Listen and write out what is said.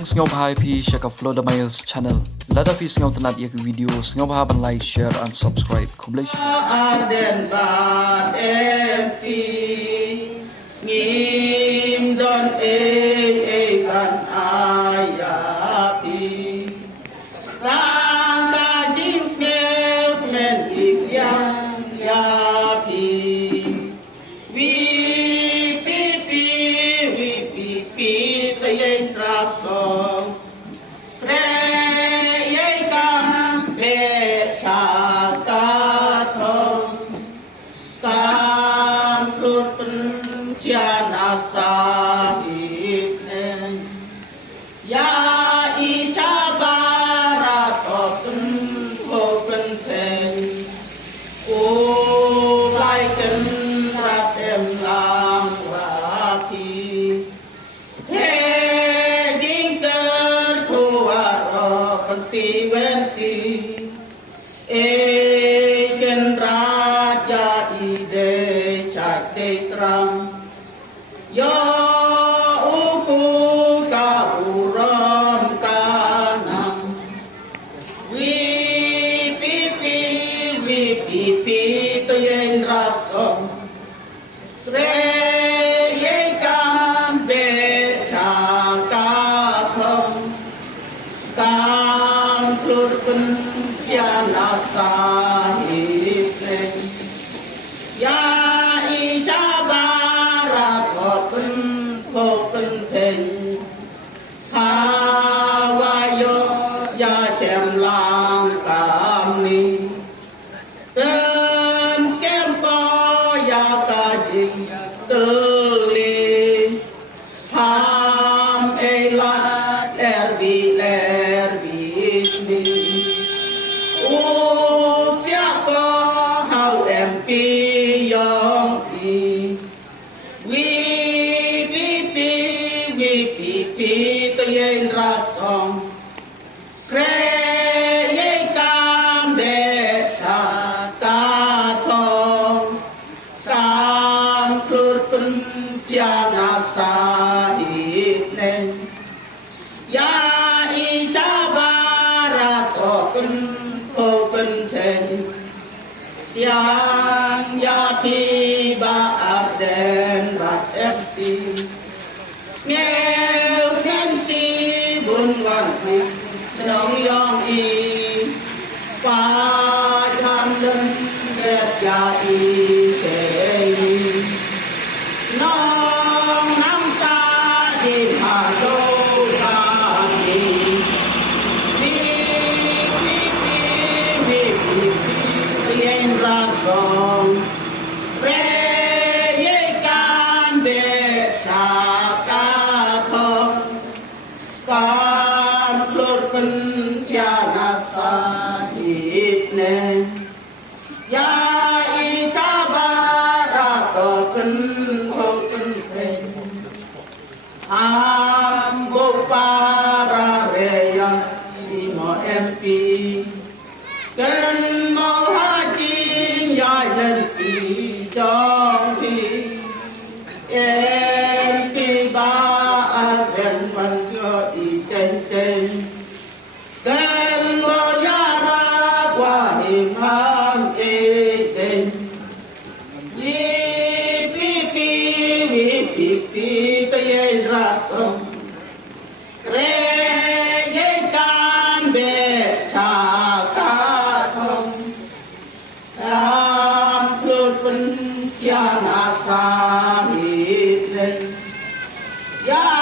yang sngop hai pi shaka flow the miles channel lada fi sngop tanat yak video sngop ha ban like share and subscribe kublaish Arden ba mp ngin don e ban aya pi rang ka jing snel men ik yang ya pi we pi yen tra song tre ye kam pe cha ka thong kam plut pen chia na sa ik nen ya I cha ba ra to pen ho pen pen o lai ken ra tem lang wa pi Steven C. Eken raja ide cak de terang yo uku kauron kanam wi pipi to yen rasom tre ye kam be caka thong kam plur pun siana sahib ya I jabara ko pun pen hawayo ya chem lang kam ni pen skem ko ya ka jing tli ham e lat erbi ni u cha ko hau mp yong pi we pi to yen ra song kre ye kam be cha ka thong kam plur pen cha na sa hit nen ya I cha ba ra to pen ko pen pen yang ya pi ba arden ba fp ngel nen chi bun wan pi snong yong I pa tham lân đẹp ya I che nong nam sa di ma do song re ye kam be cha ka thong kam plur pen cha na sa hit ne ya I cha ba ra to pen ho pen pen am go para re ya I mo mp ken mo lần kỳ trong thì em khi ba đèn mặt cho ý tên tên lo ya ra qua hình ham tên pi tay ra sông re ye cam be cha ka thong cha na sa hit len ya